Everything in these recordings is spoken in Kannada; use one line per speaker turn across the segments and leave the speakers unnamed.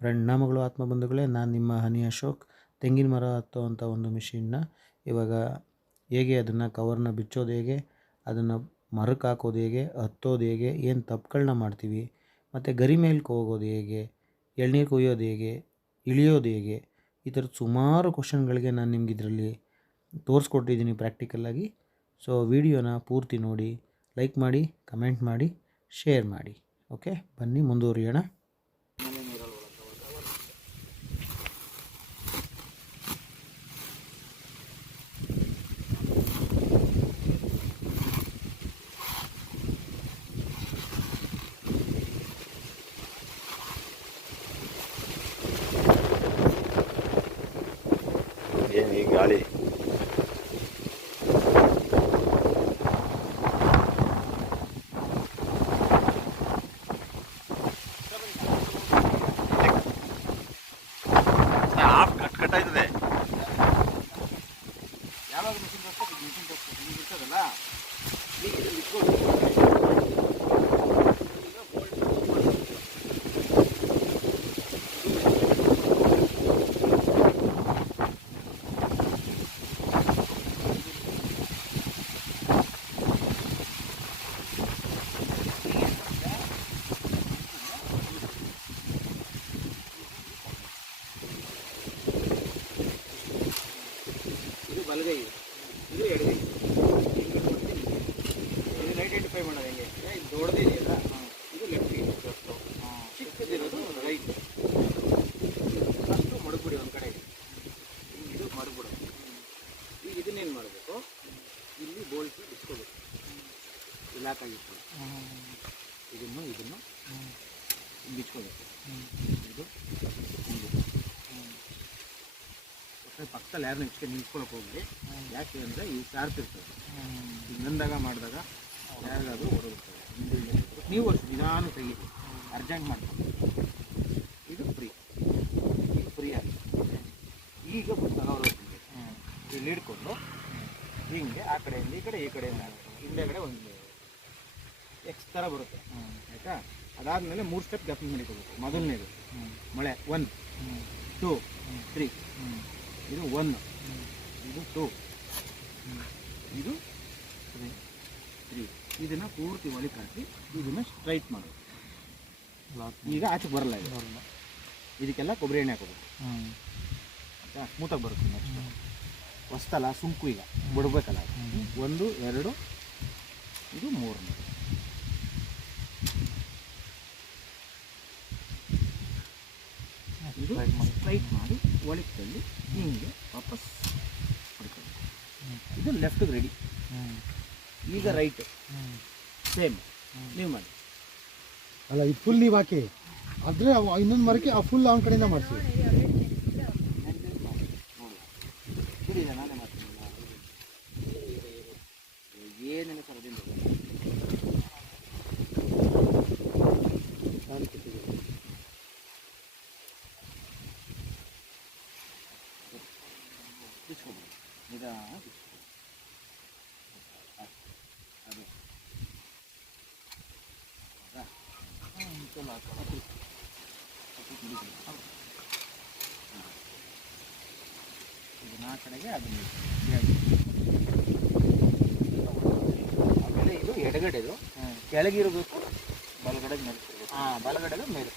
ಪ್ರಣಾಮಗಳು ಆತ್ಮಬಂಧುಗಳೇ, ನಾನು ನಿಮ್ಮ ಹನಿ ಅಶೋಕ್, ತೆಂಗಿನ ಮರ ಹತ್ತುವಂಥ ಒಂದು ಮಿಷಿನ್ನ ಇವಾಗ ಹೇಗೆ ಅದನ್ನು ಕವರ್ನ ಬಿಚ್ಚೋದು ಹೇಗೆ, ಅದನ್ನು ಮರಕ್ಕೆ ಹಾಕೋದು ಹೇಗೆ, ಹತ್ತೋದು ಹೇಗೆ, ಏನು ತಪ್ಪುಗಳನ್ನ ಮಾಡ್ತೀವಿ, ಮತ್ತು ಗರಿ ಮೇಲಕ್ಕೆ ಹೋಗೋದು ಹೇಗೆ, ಎಳ್ನೀರು ಕುಯ್ಯೋದು ಹೇಗೆ, ಇಳಿಯೋದು ಹೇಗೆ, ಈ ಥರದ ಸುಮಾರು ಕ್ವಶನ್ಗಳಿಗೆ ನಾನು ನಿಮ್ಗೆ ಇದರಲ್ಲಿ ತೋರಿಸ್ಕೊಟ್ಟಿದ್ದೀನಿ ಪ್ರಾಕ್ಟಿಕಲ್ಲಾಗಿ ಸೊ ವಿಡಿಯೋನ ಪೂರ್ತಿ ನೋಡಿ ಲೈಕ್ ಮಾಡಿ ಕಮೆಂಟ್ ಮಾಡಿ ಶೇರ್ ಮಾಡಿ ಓಕೆ ಬನ್ನಿ ಮುಂದುವರಿಯೋಣ.
ಪಕ್ಕದಲ್ಲಿ ಹೆಚ್ಚಿಗೆ ನಿಂತ್ಕೊಳಕ್ ಹೋಗ್ಲಿ ಯಾಕೆ ಅಂದರೆ ಈ ಶಾರ್ಪ್ ಇರ್ತದೆ. ಈಗ ನಂದಾಗ ಮಾಡಿದಾಗ ಯಾರಿಗಾದರೂ ಹೊರಗುತ್ತದೆ ನೀವು ಅಷ್ಟು ನಿಧಾನ ತೆಗೀರಿ. ಅರ್ಜೆಂಟ್ ಮಾಡಿ ಇದು ಫ್ರೀ ಇದು ಫ್ರೀ ಆಗಿ. ಈಗ ಹೊರಗೆ ಇಲ್ಲಿ ಹಿಡ್ಕೊಂಡು ಹಿಂಗೆ ಆ ಕಡೆಯಿಂದ ಈ ಕಡೆ ಈ ಕಡೆಯಿಂದ ಹಿಂದೆಗಡೆ ಒಂದು ಎಕ್ಸ್ ಥರ ಬರುತ್ತೆ. ಆಯಿತಾ? ಅದಾದಮೇಲೆ ಮೂರು ಸ್ಟೆಪ್ ಗಪ್ ಮಾಡಿಕೊಳ್ಬೇಕು. ಮೊದಲನೇದು ಮಳೆ. ಒನ್ ಟೂ ತ್ರೀ ಇದು ಒನ್ ಇದು ಟೂ ಇದು ತ್ರೀ ಇದನ್ನು ಪೂರ್ತಿ ಒಲಿಕ್ ಹಾಕಿ ಇದನ್ನ ಸ್ಟ್ರೈಟ್ ಮಾಡೋದು. ಈಗ ಆಚೆಗೆ ಬರಲ್ಲ ಇದು. ಇದಕ್ಕೆಲ್ಲ ಕೊಬ್ಬರಿ ಎಣ್ಣೆ ಹಾಕೋಬೇಕು. ಸ್ಮೂತಾಗಿ ಬರುತ್ತೆ ನೆಕ್ಸ್ಟ್ ಹೊಸ್ತಲ್ಲ ಸುಂಕು ಈಗ. ಬಿಡ್ಬೇಕಲ್ಲ ಒಂದು ಎರಡು ಇದು ಮೂರನೇ ಇದು ಸ್ಟ್ರೈಟ್ ಮಾಡಿ. ಒಳಗೆ ತಳ್ಳಿ ಹಿಂಗೆ ವಾಪಸ್ ಹೊಡ್ಕೊಬೇಕು ಇದು ಲೆಫ್ಟಿಗೆ ರೆಡಿ ಈಗ ರೈಟ್ ಸೇಮ್ ನೀವು ಮಾಡಿ.
ಅಲ್ಲ ಇದು ಫುಲ್ ನೀವು ಹಾಕಿ. ಆದರೆ ಇನ್ನೊಂದು ಮರಕ್ಕೆ ಆ ಫುಲ್ ಅವನ ಕಡೆಯಿಂದ ಮಾಡಿಸಿ
ಬಿಡಿ ಈಗ ನಾನೇ ಮಾಡ್ತೀನಿ ಏನೇನು ಸರ್ ಅದಿಂದ ನಾನು ಕೊಟ್ಟಿದ್ದೀನಿ ಬಿಚ್ಕೊಬಿಡಿ ನಿಧಾನ ಬಿಚ್ಕೊಬಿಡಿ ಅದು ಹೌದಾ ಹ್ಮ್, ಚಲೋ ಆಯ್ತು. ಹತ್ತು. ಹತ್ತು ಹಿಡಿತೀನಿ. ಹೌದು. ಹ್ಮ್. ಇದನ್ನ ಆ ಕಡೆಗೆ ಅದನ್ನು ಆಮೇಲೆ ಇದು ಎಡಗಡೆದು ಕೆಳಗಿರಬೇಕು ಬಲಗಡೆಗೆ ಮೇಲೆ ಹಾಂ ಬಲಗಡೆಗೆ ಮೇಲೆ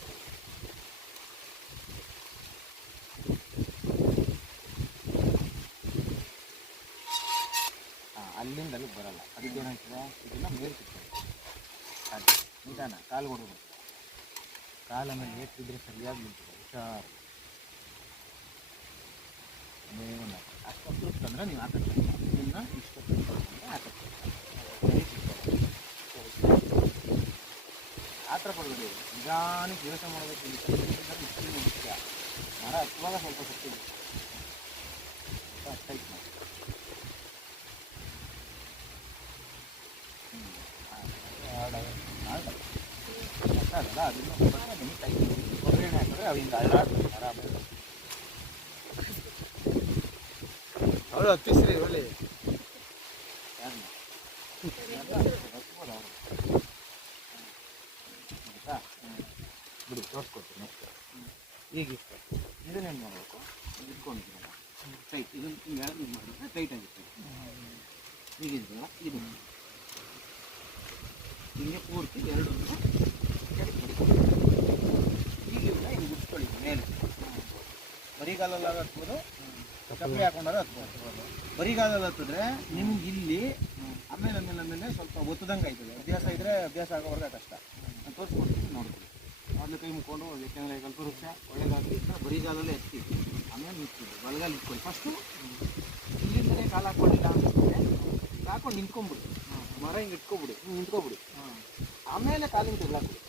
ಅಲ್ಲಿಂದ ಅಲ್ಲಿ ಬರಲ್ಲ. ಅದಕ್ಕೆ ಏನಾಗ್ತದೆ? ಇದನ್ನ ಮೇಲೆ ಹಾಗೆ. ನಿಧಾನ. ಕಾಲು ಹೊಡೋದು ಕಾಲ ಮೇಲೆ ಏಟಿದ್ರೆ ಸರಿಯಾಗಿ ನಿಂತಿದೆ. ಹುಷಾರು. ಮೇವನ್ನ ಅಷ್ಟೊತ್ತು ಅಂದರೆ ನೀವು ಆಕರ್ಷಣೆ ಇದನ್ನ ಇಷ್ಟೊತ್ತು ಆಕರ್ಷಣೆ ಆ ಥರ ಪಡಬೇಡಿ ನಿಧಾನಕ್ಕೆ ಕೆಲಸ ಮಾಡಬೇಕು ಮುಖ್ಯ ಮರ ಹತ್ತುವಾಗ ಸ್ವಲ್ಪ ಶಕ್ತಿ ಬೇಕು. ಸ್ವಲ್ಪ ಟೈಟ್ ಮಾಡಿ ಹ್ಮ್. ಆಡ, ಆಡ. ಗೊತ್ತಾಗಲ್ಲ ಅದನ್ನು ಮಾಡಿ ಕೊಬ್ಬರಿ ಎಣ್ಣೆ ಹಾಕಿದ್ರೆ ಅವಿಂದ ಆರಾಮಾಗಿ
ಅವಳು ಹತ್ತಿಸ್ರಿ ಒಳ್ಳೆ.
ಬಿಡಿ ತೋರಿಸ್ಕೊಡ್ತೀನಿ ನೆಕ್ಸ್ಟ್ ಈಗ ಇದನ್ನೇನು ಮಾಡಬೇಕು ಇಟ್ಕೊಂಡಿದ್ದೀನಲ್ಲ ಟೈಟ್ ಇದನ್ನು ಹಿಂಗೆ ಇದು ಮಾಡಿದ್ರೆ ಟೈಟ್ ಆಗಿರ್ತದೆ ಈಗ ಇದೆಯಲ್ಲ ಇದು ಹಿಂಗೆ ಪೂರ್ತಿ ಎರಡು ಈಗ ಇವನ್ನ ಹಿಂಗೆ ಗುಡ್ಸ್ಕೊಳ್ಳಿ ಮೇಲೆ. ಬರಿಗಾಲಲ್ಲಿ ಹತ್ಬೋದು ಚಪ್ಪಲಿ ಹಾಕೊಂಡಾಗ ಹತ್ಬೋದು ಬರಿಗಾಲಲ್ಲಿ ಹತ್ತಿದ್ರೆ ನಿಮ್ಗೆ ಇಲ್ಲಿ ಆಮೇಲೆ ಆಮೇಲೆ ಆಮೇಲೆ ಸ್ವಲ್ಪ ಒತ್ತದಂಗೆ ಆಯ್ತದೆ. ಅಭ್ಯಾಸ ಇದ್ರೆ ಅಭ್ಯಾಸ ಆಗೋವರೆಗೆ ಕಷ್ಟ. ನಾನು ತೋರಿಸ್ಕೊಡ್ತೀನಿ ಮೊದಲು ಕೈ ಮುಕ್ಕೊಂಡು ಯಾಕೆಂದರೆ ಕಲ್ಪವೃಕ್ಷ ಒಳ್ಳೆದಾಗಲಿ ಬರಿಗಾಲಲ್ಲೇ ಎತ್ತಿ ಆಮೇಲೆ ನಿಂತಿದ್ದೆ ಬಲಗಾಲ ಇಟ್ಕೊಳ್ಳಿ ಫಸ್ಟು ಇಲ್ಲಿಂದಲೇ ಕಾಲು ಹಾಕ್ಕೊಂಡಿಲ್ಲ ಅಂತಂದರೆ ಹಾಕೊಂಡು ನಿಂತ್ಕೊಂಡ್ಬಿಡಿ. ಮರ ಹಿಂಗೆ ಇಟ್ಕೊಬಿಡಿ, ಹಿಂಗೆ ನಿಂತ್ಕೊಬಿಡಿ. ಆಮೇಲೆ ಕಾಲಿಂಗ್ ತೆಗ್ಲಾಕ್ಬಿಡಿ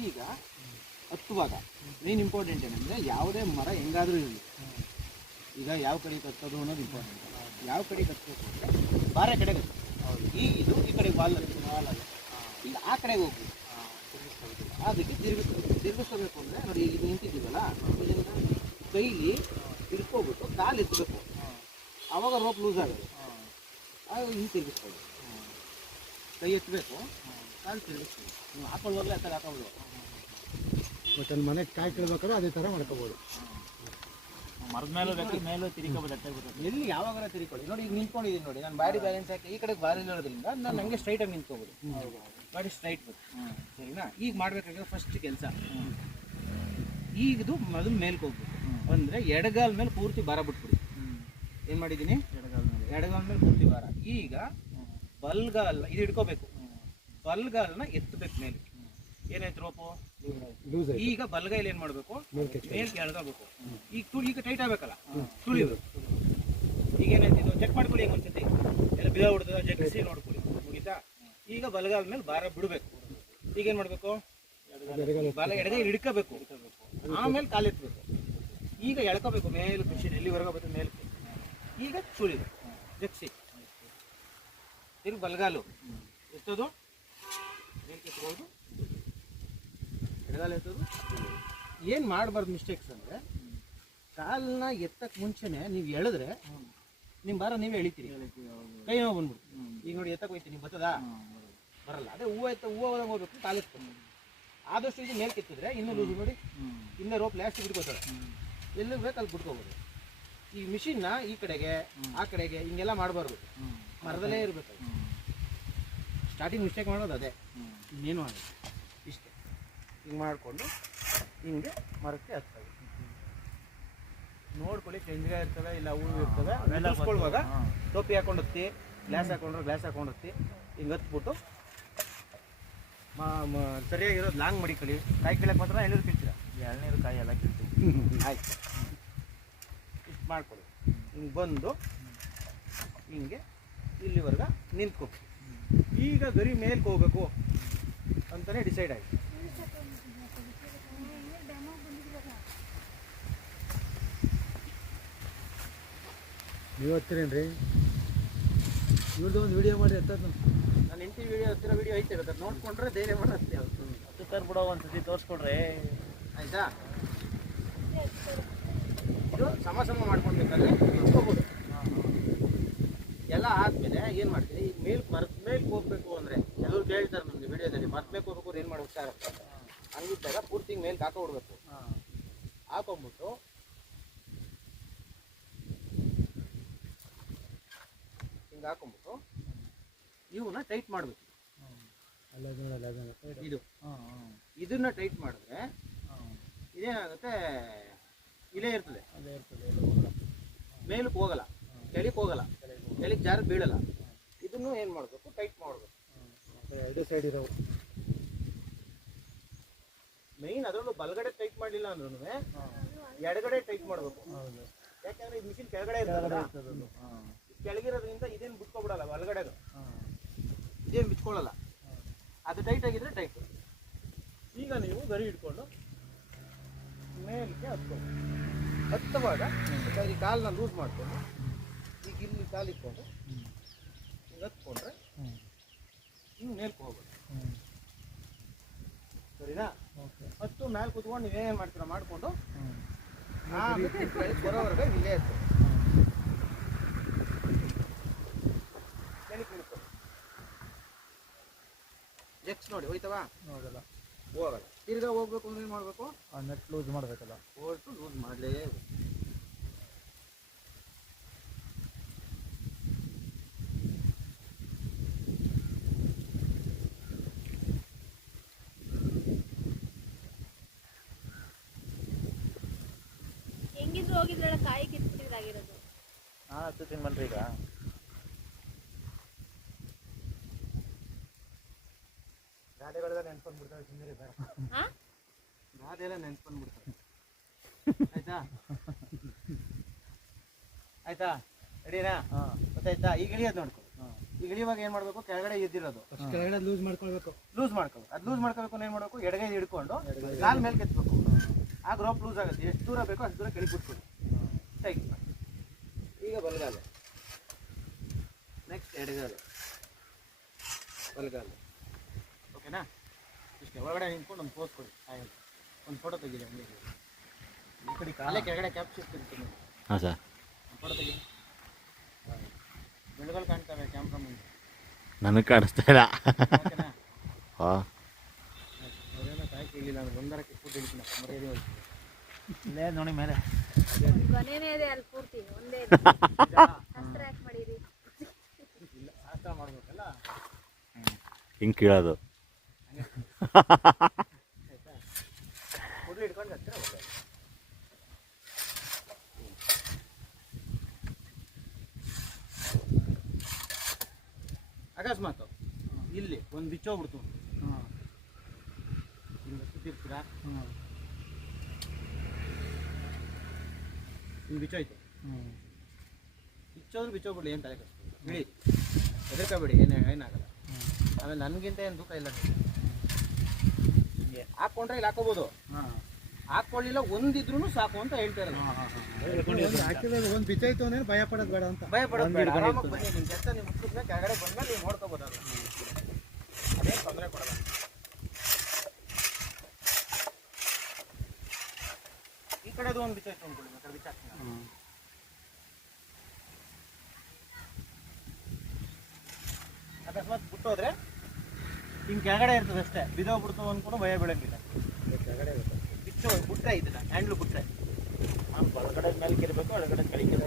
ಈಗ ಹತ್ತುವಾಗ ಮೇನ್ ಇಂಪಾರ್ಟೆಂಟ್ ಏನಂದರೆ ಯಾವುದೇ ಮರ ಹೆಂಗಾದ್ರೂ ಇರಲಿ. ಈಗ ಯಾವ ಕಡೆ ಕತ್ತೋದು ಅನ್ನೋದು ಇಂಪಾರ್ಟೆಂಟ್ ಯಾವ ಕಡೆ ಕತ್ತಬೇಕು ಅಂದರೆ ಬಾರೆ ಕಡೆ ಹೌದು ಈಗ ಇದು ಈ ಕಡೆ ಬಾಲ್ ಬಾಲ್ ಇಲ್ಲ, ಆ ಕಡೆಗೆ ಹೋಗ್ಬೇಕು ಅದಕ್ಕೆ ತಿರುಗಿಸ್ಬೇಕು ತಿರುಗಿಸ್ಕೋಬೇಕು ಅಂದರೆ ನೋಡಿ ಇಲ್ಲಿ ನಿಂತಿದ್ದೀವಲ್ಲ ಇಲ್ಲಿಂದ ಕೈಲಿ ತಿರ್ಕೋಬಿಟ್ಟು ಕಾಲು ಎತ್ತಬೇಕು ಆವಾಗ ರೋಪ್ ಲೂಸ್ ಆಗೋದು ಆಗ ಹಿಂಗೆ ತಿರುಗಿಸ್ಕೋಬೇಕು ಕೈ ಎತ್ತಬೇಕು ನೀವು ಹಾಕೊಳ್ಳುವಾಗಲೇ ಹತ್ತಾಗ ಹಾಕೋಬೋದು
ಬಟ್ ಅಲ್ಲಿ ಮನೆಗೆ ಕಾಯಿ ಕೇಳ್ಬೇಕಾದ್ರೆ ಅದೇ ಥರ ಮಾಡ್ಕೋಬೋದು.
ಮರದ ಮೇಲೂ ಬೇಕಾದ್ರೆ ಮೇಲೂ ತಿರ್ಕೋಬೋದು ಅಟ್ಟೆ
ಎಲ್ಲಿ ಯಾವಾಗಾರ ತಿರ್ಕೊಳ್ಳಿ ನೋಡಿ ಈಗ ನಿಂತ್ಕೊಂಡಿದ್ದೀನಿ ನೋಡಿ ನಾನು ಬಾಡಿ ಬ್ಯಾಲೆನ್ಸ್ ಹಾಕಿ ಈ ಕಡೆ ಬಾರಿ ಇರೋದ್ರಿಂದ ನಾನು ಹಂಗೆ ಸ್ಟ್ರೈಟಾಗಿ ನಿಂತ್ಕೋಬೋದು. ಬಾಡಿ ಸ್ಟ್ರೈಟ್ ಸರಿನಾ? ಈಗ ಮಾಡ್ಬೇಕಾಗಿರೋ ಫಸ್ಟ್ ಕೆಲಸ. ಈಗದು ಅದು ಮೇಲ್ಗೆ ಹೋಗ್ಬೇಕು. ಅಂದರೆ ಎಡಗಾಲ ಮೇಲೆ ಪೂರ್ತಿ ಭಾರ ಬಿಟ್ಬಿಡಿ. ಏನು ಮಾಡಿದ್ದೀನಿ ಎಡಗಾಲ ಮೇಲೆ. ಪೂರ್ತಿ ಭಾರ. ಈಗ ಬಲ್ಗಾಲ ಇದು ಹಿಡ್ಕೋಬೇಕು. ಬಲ್ಗಾಲನ ಎತ್ತಬೇಕು ಮೇಲೆ. ಏನಾಯ್ತು ರೋಪು? ಈಗ ಬಲ್ಗೈಲಿ ಏನು ಮಾಡಬೇಕು?
ಮೇಲ್
ಎಳ್ಕೋಬೇಕು ಈಗ ತುಳಿ ಈಗ ಟೈಟ್ ಆಗ್ಬೇಕಲ್ಲ? ತುಳಿಬೇಕು ಈಗ ಏನಾಯ್ತು ಚೆಕ್ ಮಾಡ್ಕೊಳ್ಳಿ ಈಗ ಒಂದ್ಸತಿ. ಎಲ್ಲ ಬಿದ ಹೊಡೆದ ಜಗ್ಗಿಸಿ ನೋಡ್ಕೊಳ್ಳಿ. ಮುಗಿತಾ? ಈಗ ಬಲಗಾಲ ಮೇಲೆ ಭಾರ ಬಿಡಬೇಕು. ಈಗ ಏನ್ ಮಾಡ್ಬೇಕು? ಬಲ ಎಡಗೈ ಹಿಡ್ಕೋಬೇಕು. ಆಮೇಲೆ ಕಾಲೆತ್ತಬೇಕು ಈಗ ಎಳ್ಕೋಬೇಕು. ಮೇಲೆ ಖುಷಿ ಎಲ್ಲಿವರೆಗೂ ಬರ್ತದೆ ಮೇಲೆ ಈಗ ತುಳಿಬೇಕು ಜಗ್ಸಿ ತಿರುಗಿ ಬಲಗಾಲು. ಎತ್ತೋದು? ಎಡಗಾಲ ಎತ್ತೋದು ಏನು ಮಾಡಬಾರ್ದು ಮಿಸ್ಟೇಕ್ಸ್ ಅಂದರೆ ಕಾಲನ್ನ ಎತ್ತಕ್ಕೆ ಮುಂಚೆನೆ ನೀವು ಎಳೆದ್ರೆ ನಿಮ್ಮ ಭಾರ ನೀವೇ ಎಳಿತೀರಿ. ಕೈ ನೋವು ಬಂದ್ಬಿಡ್ತು ಈಗ ನೋಡಿ ಎತ್ತಕ್ಕೆ ಹೋಯ್ತೀನಿ ನೀವು ಬರ್ತದಾ ಬರಲ್ಲ. ಅದೇ ಹೂವು ಎತ್ತ, ಹೂವು ಹೋದಂಗೆ ಹೋಗ್ಬೇಕು, ಕಾಲು ಎತ್ಕೊಂಡು ಆದಷ್ಟು ಇದು ಮೇಲೆ ಕೆತ್ತಿದ್ರೆ ಇನ್ನೂ ಲೂಸ್ ನೋಡಿ, ಇನ್ನೂ ರೋಪ್ ಲಾಸ್ಟ್ ಬಿಟ್ಕೋತಾರೆ ಎಲ್ಲಿ ಬೇಕು, ಅಲ್ಲಿ ಬಿಟ್ಕೋಬೋದು. ಈ ಮಿಷಿನ್ನ ಈ ಕಡೆಗೆ, ಆ ಕಡೆಗೆ ಹಿಂಗೆಲ್ಲ ಮಾಡಬಾರ್ದು. ಮರದಲ್ಲೇ ಇರಬೇಕು. ಸ್ಟಾರ್ಟಿಂಗ್ ಮಿಸ್ಟೇಕ್ ಮಾಡೋದು ಅದೇ. ಇನ್ನೇನು ಆಗುತ್ತೆ ಇಷ್ಟೇ. ಹಿಂಗೆ ಮಾಡಿಕೊಂಡು ಹಿಂಗೆ ಮರಕ್ಕೆ ಹಚ್ತಾರೆ ನೋಡ್ಕೊಳ್ಳಿ ಚೆಂಜಿಗೆ ಇರ್ತದೆ ಇಲ್ಲ ಹೂವು ಇರ್ತವೆ ನಿಲ್ಲಿಸ್ಕೊಳ್ಳುವಾಗ ಟೋಪಿ ಹಾಕೊಂಡು ಹತ್ತಿ ಗ್ಲಾಸ್ ಹಾಕೊಂಡ್ರೆ ಗ್ಲಾಸ್ ಹಾಕೊಂಡು ಹತ್ತಿ ಹಿಂಗೆ ಹತ್ಬಿಟ್ಟು ಸರಿಯಾಗಿರೋದು ಲಾಂಗ್ ಮಡಿಕೊಳ್ಳಿ. ಕಾಯಿ ಕೀಳಕ್ಕೆ ಮಾತ್ರ ಎಳ್ನೀರು ಕೀಳ್ತೀರಾ?
ಎಳ್ನೀರು ಕಾಯಿ ಎಲ್ಲ ಕೀಳ್ತೀವಿ.
ಆಯ್ತು. ಇಷ್ಟು ಮಾಡ್ಕೊಳ್ಳಿ. ಹಿಂಗೆ ಬಂದು ಹಿಂಗೆ ಇಲ್ಲಿವರೆಗೆ ನಿಂತ್ಕೊ ಈಗ ಗರಿ ಮೇಲ್ಗೆ ಹೋಗ್ಬೇಕು ಅಂತಲೇ ಡಿಸೈಡ್ ಆಯ್ತು.
ನೀವು ಹತ್ತಿರೇನ್ರಿ ಇವ್ರದ್ದು ಒಂದು ವಿಡಿಯೋ ಮಾಡಿ ಅಂತ
ನಾನು ಹೆಂಡತಿ ವಿಡಿಯೋ ಹತ್ತಿರ ವಿಡಿಯೋ ಐತೆ ಸರ್ ನೋಡ್ಕೊಂಡ್ರೆ ಧೈರ್ಯ ಮಾಡಿ
ಹತ್ತು ಹತ್ತಿರ ಬಿಡೋ ಒಂದ್ಸತಿ ತೋರಿಸ್ಕೊಡ್ರಿ.
ಆಯ್ತಾ? ಇದು ಸಮ ಸಮ ಮಾಡ್ಕೊಳ್ಬೇಕಾದ್ರೆ ನಿಂತ್ಕೋಬೋದು ಎಲ್ಲ ಆದ್ಮೇಲೆ ಏನು ಮೇಲ್ ಮೇಲೆ ಹೋಗ್ಬೇಕು ಅಂದರೆ ಕೆಲವ್ರು ಕೇಳ್ತಾರೆ ನಮಗೆ ವಿಡಿಯೋದಲ್ಲಿ. ಮೇಲೆ ಹೋಗ್ಬೇಕು ಏನು ಮಾಡ್ಬೇಕು ಸರ್ ಹಂಗಿದ್ದಾಗ ಪೂರ್ತಿ ಮೇಲೆ ಹಾಕೊಬಿಡ್ಬೇಕು ಹಾಕೊಂಡ್ಬಿಟ್ಟು ಹಿಂಗೆ ಹಾಕೊಂಡ್ಬಿಟ್ಟು ಇವನ್ನ ಟೈಟ್ ಮಾಡಬೇಕು. ಇದು. ಇದನ್ನ ಟೈಟ್ ಮಾಡಿದ್ರೆ ಇದೇನಾಗುತ್ತೆ? ಇಲ್ಲೇ ಇರ್ತದೆ. ಮೇಲಕ್ಕೆ ಹೋಗಲ್ಲ. ಕೆಳಕ್ಕೆ ಹೋಗಲ್ಲ. ಕೆಳಕ್ಕೆ ಜಾರ ಬೀಳಲ್ಲ. ಇದನ್ನು ಏನು ಮಾಡಬೇಕು? ಟೈಟ್ ಮಾಡಬೇಕು.
ಎರಡು ಸೈಡ್ ಇರೋ
ಮೈನ್ ಅದರಲ್ಲೂ ಬಲಗಡೆ ಟೈಟ್ ಮಾಡಲಿಲ್ಲ ಅಂದ್ರೂ ಎಡಗಡೆ ಟೈಟ್ ಮಾಡಬೇಕು.
ಹೌದು.
ಯಾಕಂದ್ರೆ ಈ ಮಿಷಿನ್ ಕೆಳಗಡೆ ಇರ್ತದಲ್ಲ? ಕೆಳಗಿರೋದ್ರಿಂದ ಇದೇನು ಬಿಟ್ಕೊಬಿಡಲ್ಲ ಒಳಗಡೆ ಇದೇನು ಬಿಚ್ಕೊಳ್ಳಲ್ಲ ಅದು ಟೈಟ್ ಆಗಿದ್ರೆ ಟೈಟ್. ಈಗ ನೀವು ಗರಿ ಹಿಡ್ಕೊಂಡು ಮೇಲಕ್ಕೆ ಹತ್ಕೊಂಡು. ಹತ್ತುವಾಗ ಈ ಕಾಲನ್ನ ಲೂಸ್ ಮಾಡ್ಕೊಂಡು ಈಗ ಇಲ್ಲಿ ಕಾಲಿಟ್ಕೊಂಡು ಹತ್ಕೊಂಡ್ರೆ ಹಿಂಗೆ ಮೇಲ್ಕೆ ಹೋಗ್ಬೋದು. ಸರಿನಾ? ಹತ್ತು ಮೇಲೆ ಕುತ್ಕೊಂಡು ನೀವೇನು ಮಾಡ್ತೀರಾ ಮಾಡಿಕೊಂಡು ಬರೋವರೆಗೆ ಇಲ್ಲೇ ಇತ್ತು ನೆಕ್ಸ್ಟ್ ನೋಡಿ ಹೋಯ್ತವಾ?
ಹೋಗಲ್ಲ.
ಹೋಗಲ್ಲ. ತಿರ್ಗಾ ಹೋಗ್ಬೇಕು ಅಂದ್ರೆ ಏನು ಮಾಡಬೇಕು?
ಆ ನೆಟ್ ಲೂಸ್ ಮಾಡಬೇಕಲ್ಲ.
ಓಟು ಲೂಸ್ ಮಾಡಲೇಬೇಕು
ಹೆಂಗಿದ್ರು ಹೋಗಿದ್ರಲ್ಲ ಕಾಯಿ ಕಿತ್ಬಿಟ್ಟಿದಾಗಿರೋದು
ನಾನು ಹತ್ತು ಬನ್ರಿ ಈಗ.
ಗಾದೆಗಳೆಲ್ಲ ನೆನ್ಸ್ಕೊಂಡ್ಬಿಡ್ತಾರೆ ಸುಮ್ಮನೆ ಬೇಡ.
ಹಾ
ಗಾದೆ ಎಲ್ಲ ನೆನ್ಸ್ಕೊಂಡ್ಬಿಡ್ತಾರೆ. ಆಯ್ತಾ? ಆಯ್ತಾ? ರೆಡಿನಾ?
ಹಾಂ.
ಗೊತ್ತಾಯ್ತಾ? ಈಗ ಇಳಿಯೋದು ನೋಡ್ಕೊ. ಈಗ ಇಳಿಯುವಾಗ ಏನು ಮಾಡಬೇಕು? ಕೆಳಗಡೆ ಎದ್ದಿರೋದು
ಕೆಳಗಡೆ ಲೂಸ್ ಮಾಡ್ಕೊಳ್ಬೇಕು.
ಲೂಸ್ ಮಾಡ್ಕೊ ಅದು ಲೂಸ್ ಮಾಡ್ಕೋಬೇಕು ಏನು ಮಾಡಬೇಕು? ಎಡಗೈ ಹಿಡ್ಕೊಂಡು ಕಾಲ್ ಮೇಲೆ ಕೆತ್ತಬೇಕು ಆಗ ರೋಪ್ ಲೂಸ್ ಆಗುತ್ತೆ. ಎಷ್ಟು ದೂರ ಬೇಕೋ ಅಷ್ಟು ದೂರ ಕೆಳಗೆ ಟೈಟ್ ಯು ಈಗ ಬಲಗಾಲ ನೆಕ್ಸ್ಟ್ ಎಡಗಾಲು. ಬಲಗಾಲು. ಓಕೆನಾ ಇಷ್ಟೇ ಒಳಗಡೆ ನಿಂತ್ಕೊಂಡು ಒಂದು ಪೋಸ್ ಕೊಡಿ. ಆಯ್ತು ಒಂದು ಫೋಟೋ ಹಂಗೆ ಈ ಕಡೆ ಕಾಲೇ ಕೆಳಗಡೆ ಕ್ಯಾಪ್ಚರ್ ತಿರ್ತೀನಿ
ಹಾಂ ಸರ್
ಫೋಟೋ ತೆಗಿ ಬೆಳಗಲ್ ಕಾಣ್ತವೆ ಕ್ಯಾಮ್ರಾ ಮುಂದೆ.
ನನಗೆ ಕಾಣಿಸ್ತಾ ಇಲ್ಲ. ಹಾಂ.
ಕೇಳಿಲ್ಲ ನಾನು ಒಂದರಕ್ಕೆ ಫುಡ್ ಹೇಳ್ತೀನಿ ಮರ್ಯಾದೆ ಹೋಗ್ತೀನಿ
ಇಲ್ಲೇ ನೋಡಿ ಮೇಲೆ.
ಕೊನೆನೇ ಇದೆ ಅಲ್ಲಿ ಪೂರ್ತಿ ಒಂದೇ ಹಸ್ತ್ರ ಯಾಕೆ ಮಾಡಿರಿ?
ಇಲ್ಲ ಶಾಸ್ತ್ರ ಮಾಡ್ಬೇಕಲ್ಲ.
ಹಿಂಗೆ ಕೀಳೋದು.
ಆಯ್ತಾ ಫುಡ್ ಹಿಡ್ಕೊಂಡು ಹತ್ತಿರ ಹೋಗೋದು. ಅಕಸ್ಮಾತ್ ಇಲ್ಲಿ ಒಂದು ಬಿಚ್ಚೋಗ್ಬಿಡ್ತು.
ಹಾಂ
ಹಿಂಗೆ ಬಿಚ್ಚೋಯ್ತು?
ಹ್ಞೂ
ಬಿಚ್ಚೋದ್ರು ಬಿಚ್ಚೋಗ್ಬಿಡ್ಲಿ ಏನು ತಲೆ ಕಷ್ಟ ಬಿಡಿ ಹೆದರ್ಕೋಬೇಡಿ ಏನು ಏನಾಗಲ್ಲ. ಆಮೇಲೆ ನನಗಿಂತ ಏನು ದುಃಖ ಇಲ್ಲ ಹಿಂಗೆ ಹಾಕ್ಕೊಂಡ್ರೆ ಇಲ್ಲಿ ಹಾಕೋಬೋದು
ಹಾಂ.
ಹಾಕ್ಕೊಳ್ಳಿಲ್ಲ ಒಂದಿದ್ರು ಸಾಕು ಅಂತ ಹೇಳ್ತಾರೆ
ಒಂದು ಬಿದ್ದಾಯ್ತು ಅಂದ್ರೆ ಭಯ ಪಡೋದು ಬೇಡ ಅಂತ.
ಭಯ ಪಡೋದು ಬೇಡ. ಆರಾಮಾಗಿ ಬನ್ನಿ ನಿಮ್ಮ ಕೆಲಸ ನೀವು ಮುಗಿದ್ಮೇಲೆ ಕೆಳಗಡೆ ಬಂದ್ಮೇಲೆ ನೀವು ನೋಡ್ಕೋಬೋದು ಅದು ಅದೇನು ತೊಂದರೆ ಕೊಡಲ್ಲ. ಈ ಕಡೆದು ಒಂದು ಬಿಚ್ಚಾಯ್ತು ಅನ್ಕೊಳ್ಳಿ ಬೇಕಾದ್ರೆ ಬಿಚ್ಚಾಕ್ತೀನಿ ಅಕಸ್ಮಾತ್ ಬಿಟ್ಟೋದ್ರೆ ಹಿಂಗೆ ಕೆಳಗಡೆ ಇರ್ತದೆ ಅಷ್ಟೇ. ಬಿದ್ದೋಗ್ಬಿಡ್ತು ಅಂದ್ಕೊಂಡು ಭಯ ಬೀಳಂಗಿಲ್ಲ. ಕೆಳಗಡೆ ಬಿಚ್ಚು ಬುಟ್ಟ ಇದನ್ನ ಹ್ಯಾಂಡ್ಲು ಬುಟ್ಟೆ
ನಾನು ಬಲಗಡೆ ಮೇಲೆ ಕೆರಬೇಕು ಒಳಗಡೆ ಕೆಳಗೆ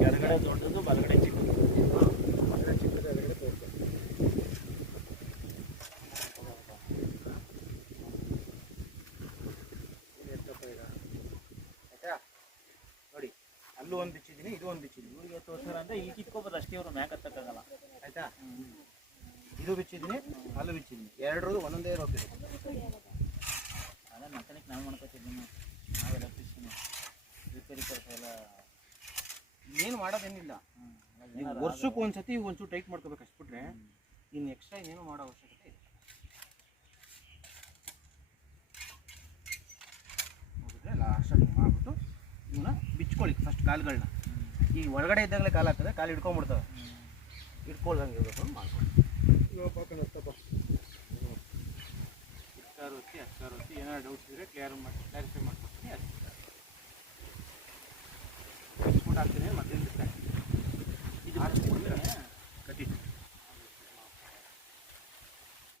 ಕೆಳಗಡೆ ದೊಡ್ಡದು ಬಲಗಡೆ ಚಿಕ್ಕದು.
ಆಯ್ತಾ ನೋಡಿ ಅಲ್ಲೂ ಒಂದು ಬಿಚ್ಚಿದ್ದೀನಿ ಇದು ಒಂದು ಬಿಚ್ಚಿದ್ದೀನಿ
ಇವ್ರಿಗೆ ತೋರ್ಸಾರ ಅಂದ್ರೆ ಈ ಕಿತ್ಕೋಬೋದು ಅಷ್ಟೇ ಅವ್ರು ಮ್ಯಾಕ್ ಹತ್ತಕ್ಕಾಗಲ್ಲ.
ಆಯ್ತಾ? ಇದು ಬಿಚ್ಚಿದ್ದೀನಿ ಅಲ್ಲೂ ಬಿಚ್ಚಿದ್ದೀನಿ ಎರಡರದ್ದು ಒಂದೊಂದೇ ಇರೋಕ್ಕೆ ಇದೆ
ಅದೇ ಮೆಕ್ಯಾನಿಕ್ ನಾವು ಮಾಡ್ಕೊತಿದ್ದೀನಿ ನಾವು ಎಲೆಕ್ಟ್ರಿಷಿಯನ್ ರಿಪೇರಿ ಕೆಲಸ
ಏನು ಮಾಡೋದೇನಿಲ್ಲ. ನೀವು ವರ್ಷಕ್ಕೆ ಒಂದ್ಸತಿ ಒಂಚೂರು ಟೈಟ್ ಮಾಡ್ಕೋಬೇಕು ಅಷ್ಟು ಬಿಟ್ರೆ ಇನ್ನು ಎಕ್ಸ್ಟ್ರಾ ಇನ್ನೇನು ಮಾಡೋ ಅವಶ್ಯಕತೆ ಇಲ್ಲ. ನೋಡಿದ್ರೆ ಲಾಸ್ಟಲ್ಲಿ ಮಾಡಿಬಿಟ್ಟು ಇವನ್ನ ಬಿಚ್ಕೊಳ್ಳಿ ಫಸ್ಟ್ ಕಾಲುಗಳನ್ನ ಈ ಒಳಗಡೆ ಇದ್ದಾಗಲೇ ಕಾಲು ಹಾಕಿದ್ರೆ ಕಾಲು ಹಿಡ್ಕೊಂಬಿಡ್ತಾವೆ. ಹಿಡ್ಕೊಳ್ದಂಗೆ ಇರಬೇಕು ಮಾಡ್ಕೊಂಡು. ಹತ್ತಾರು ಹೊತ್ತಿ ಹತ್ತಾರು ಹೊತ್ತಿ ಏನಾದ್ರು ಡೌಟ್ಸ್ ಇದ್ದರೆ ಕ್ಲಿಯರ್ ಮಾಡಿ ಕ್ಲಾರಿಫೈ ಮಾಡ್ಕೊಡ್ತೀನಿ ಅಷ್ಟೇ ಹಾಕ್ತೀನಿ ಮತ್ತೆ